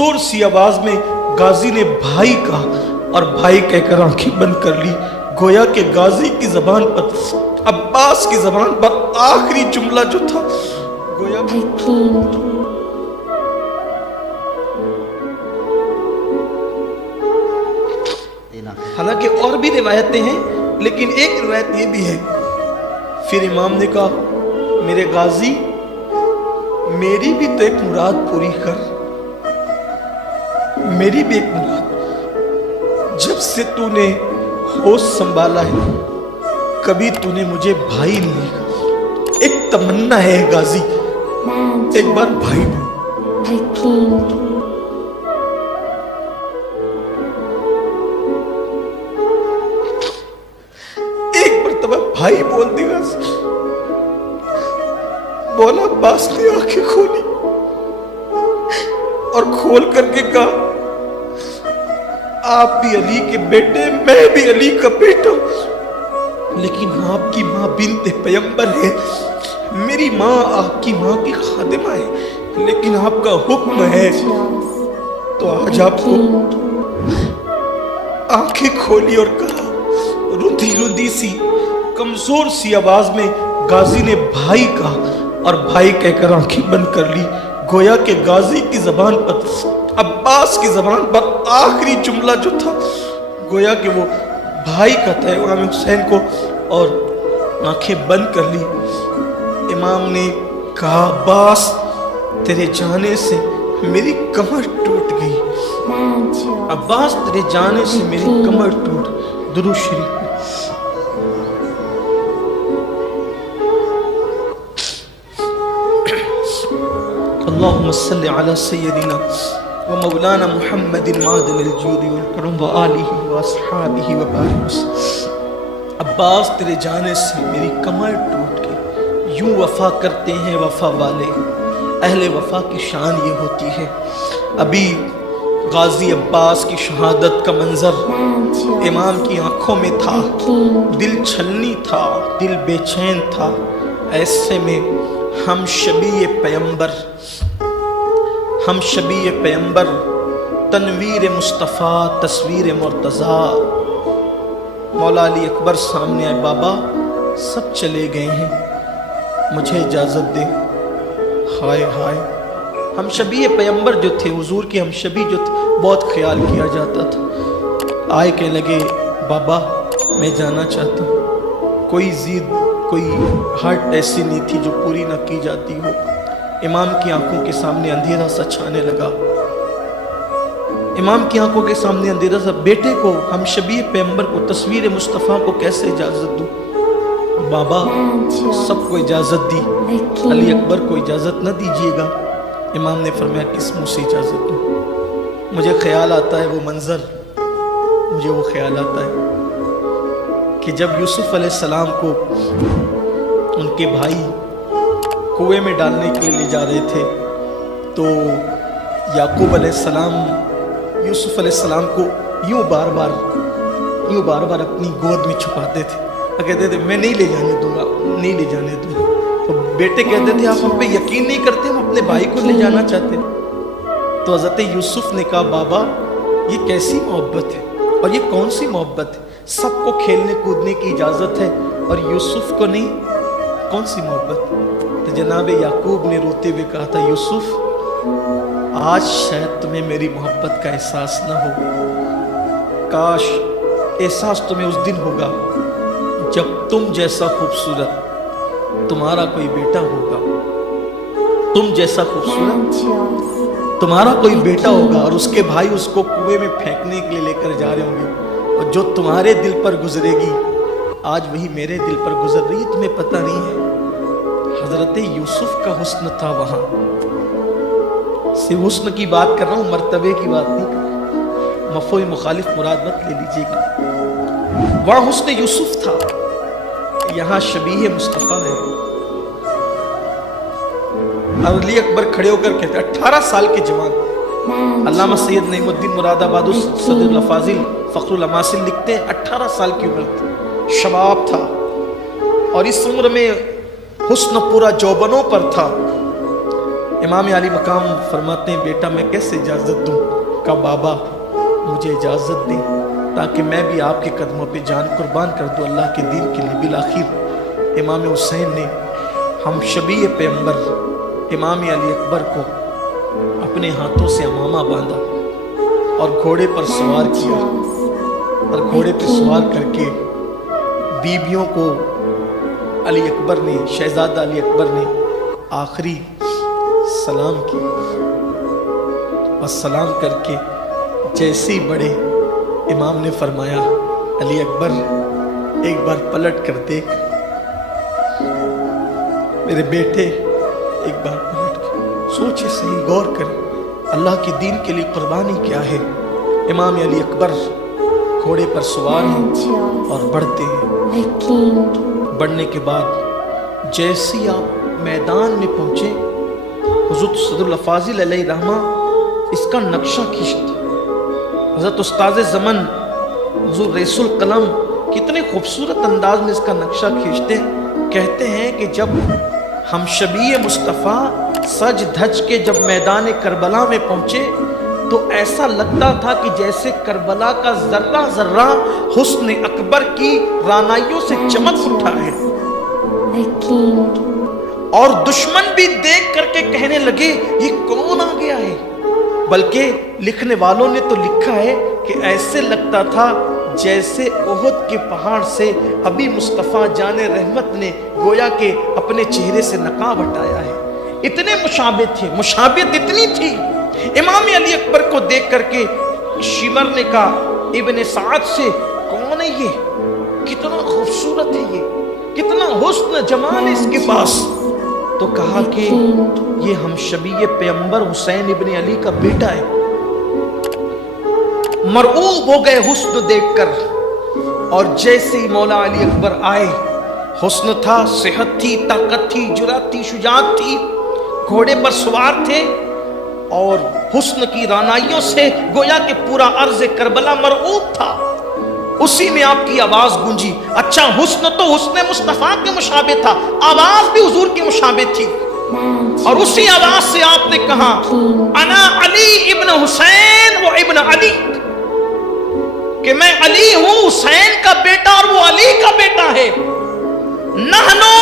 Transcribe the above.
कमजोर सी आवाज में गाजी ने भाई कहा और भाई कहकर आंखें बंद कर ली। गोया के गाजी की जबान पर, अब्बास की जबान पर आखिरी जुमला जो था, गोया हालांकि और भी रिवायतें हैं, लेकिन एक रिवायत ये भी है। फिर इमाम ने कहा, मेरे गाजी, मेरी भी तो एक मुराद पूरी कर, मेरी भी एक मुराद। जब से तूने होश संभाला है, कभी तूने मुझे भाई नहीं कहा। एक तमन्ना है गाजी, एक बार भाई बोल। एक मरतबा भाई बोल दिया। बोला, अब्बास ने आंखें खोली और खोल करके कहा, आप भी अली के बेटे, मैं भी अली का बेटा, लेकिन आपकी माँ बिन्ते पैगंबर है, मेरी माँ आपकी माँ की खादिमा है, लेकिन आपका हुक्म है तो आज आपको। आंखें खोली और कहा, रुंधी रुंधी सी कमजोर सी आवाज में गाजी ने भाई कहा और भाई कहकर आंखें बंद कर ली। गोया के गाजी की जबान पर, अब्बास की जबान पर आखिरी जुमला जो था, गोया कि वो भाई का था इमाम हुसैन को, और आंखें बंद कर ली। इमाम ने कहा, अब्बास, तेरे जाने से मेरी कमर टूट गई। अब्बास, तेरे जाने से मेरी कमर टूट। दुरूद शरीफ। अल्लाहुम्मा सल्लि अला सय्यदिना व मौलाना मुहम्मदिन मादनिल जूदी वल करम व आलिहि व अस्हाबिहि व बारिक। अब्बास, तेरे जाने से मेरी कमर टूट गई। यूं वफा करते हैं वफा वाले, अहले वफा की शान ये होती है। अभी गाजी अब्बास की शहादत का मंजर इमाम की आंखों में था, दिल छलनी था, दिल बेचैन था। ऐसे में हम शबीए पैगंबर, हम शबीए पैगंबर, तनवीर मुस्तफ़ा, तस्वीर मुर्तज़ा, मौला अली अकबर सामने आए। बाबा, सब चले गए हैं, मुझे इजाज़त दे। हाय हाय, हम शबीए पैगंबर जो थे, हुजूर के हम शबी जो थे, बहुत ख्याल किया जाता था। आए कहने लगे, बाबा मैं जाना चाहता हूँ। कोई जिद, कोई हट ऐसी नहीं थी जो पूरी न की जाती हो। इमाम की आंखों के सामने अंधेरा सा छाने लगा। इमाम की आंखों के सामने अंधेरा सा। बेटे को, हम शबीए पैगंबर को, तस्वीर मुस्तफ़ा को कैसे इजाज़त दूँ? बाबा, सबको इजाज़त दी, अली अकबर को इजाज़त न दीजिएगा। इमाम ने फरमाया, किस मुँह से इजाज़त दूँ? मुझे ख्याल आता है वो मंज़र, मुझे वो ख्याल आता है कि जब यूसुफ अलैहिस्सलाम को उनके भाई कुएं में डालने के लिए ले जा रहे थे, तो याकूब अलैहिस्सलाम यूसुफ अलैहिस्सलाम को यूं बार बार अपनी गोद में छुपाते थे और कहते थे, मैं नहीं ले जाने दूंगा, नहीं ले जाने दूंगा। तो बेटे कहते थे, आप हम पे यकीन नहीं करते, हम अपने भाई को ले जाना चाहते। तो हज़रत यूसुफ ने कहा, बाबा ये कैसी मोहब्बत है और ये कौन सी मोहब्बत है? सबको खेलने कूदने की इजाज़त है और यूसुफ को नहीं, कौन सी मोहब्बत? तो जनाब याकूब ने रोते हुए कहा था, यूसुफ, आज शायद तुम्हें मेरी मोहब्बत का एहसास ना हो। काश एहसास तुम्हें उस दिन होगा जब तुम जैसा खूबसूरत तुम्हारा कोई बेटा होगा, तुम जैसा खूबसूरत तुम्हारा कोई बेटा होगा और उसके भाई उसको कुएं में फेंकने के लिए लेकर जा रहे होंगे, और जो तुम्हारे दिल पर गुजरेगी आज वही मेरे दिल पर गुजर रही है, तुम्हें पता नहीं है। हजरत यूसुफ का हुस्न था वहां। सिर्फ हुस्न की बात कर रहा हूं, मर्तबे की बात नहीं कर रहा। मफ़हूम मुखालिफ मुराद मत ले लीजिएगा। वहां हुस्न यूसुफ था, यहाँ शबीह मुस्तफ़ा है। अली अकबर खड़े होकर कहते, 18 साल के जवान, अल्लामा सैयद नईमुद्दीन मुरादाबादी सदरुल अफाजिल फ़ख्रुल अमासिल लिखते हैं, 18 साल की उम्र थी, शबाब था, और इस उम्र में हुस्न पूरा जौबनों पर था। इमाम अली मकाम फरमाते हैं, बेटा मैं कैसे इजाज़त दूँ? कहा बाबा मुझे इजाज़त दें ताकि मैं भी आपके कदमों पे जान कुर्बान कर दूँ अल्लाह के दीन के लिए। बिलाखिर इमाम हुसैन ने हम शबी पैगंबर इमाम अली अकबर को अपने हाथों से अमामा बांधा और घोड़े पर सवार किया, और घोड़े पर सवार करके बीबियों को अली अकबर ने, शहजादा अली अकबर ने आखिरी सलाम की, और सलाम करके जैसे ही बढ़े इमाम ने फरमाया, अली अकबर एक बार पलट कर देख मेरे बेटे, एक बार पलट कर सोचे सही, गौर कर, अल्लाह के दीन के लिए कुर्बानी क्या है। इमाम अली अकबर घोड़े पर सवार हैं और बढ़ते हैं। बढ़ने के बाद जैसे ही आप मैदान में पहुंचे, हुज़ूर सदरुल अफ़ाज़िल अलैहि रहमा इसका नक्शा खींचते। हज़रत उस्ताद ज़मन हुज़ूर रईसुल कलम कितने खूबसूरत अंदाज में इसका नक्शा खींचते। कहते हैं कि जब हम शबी मुस्तफ़ा सज धज के जब मैदान करबला में पहुंचे तो ऐसा लगता था कि जैसे करबला का जर्रा जर्रा हुस्न अकबर की रानाइयों से चमक उठा है। और दुश्मन भी देख करके कहने लगे ये कौन आ गया है। बल्कि लिखने वालों ने तो लिखा है कि ऐसे लगता था जैसे ओहद के पहाड़ से अभी मुस्तफ़ा जाने रहमत ने गोया के अपने चेहरे से नकाब हटाया है। इतने मुशाबे थे, मुशाबियत इतनी थी। इमाम अली अकबर को देख करके शिमर ने कहा इब्ने साद से, कौन है ये, कितना खूबसूरत है ये, कितना हुस्न जमाल है इसके पास। तो कहा कि ये हम शबी पैगंबर हुसैन इब्ने अली का बेटा है। मरऊब हो गए हुस्न देखकर, और जैसे ही मौला अली अकबर आए, हुस्न था, सेहत थी, ताकत थी, जुरात थी, शुजाअत थी, घोड़े पर सवार थे, और हुस्न की रानाइयों से गोया के पूरा अर्ज़ करबला मरऊब था। उसी में आपकी आवाज गूंजी। अच्छा, हुस्न तो हुस्न मुस्तफा के मुशाबे था, आवाज भी हुजूर के मुशाबे थी, और उसी आवाज से आपने कहा अना अली इब्न हुसैन व इब्न अली, कि मैं अली हूं, हुसैन का बेटा और वो अली का बेटा है। नहनो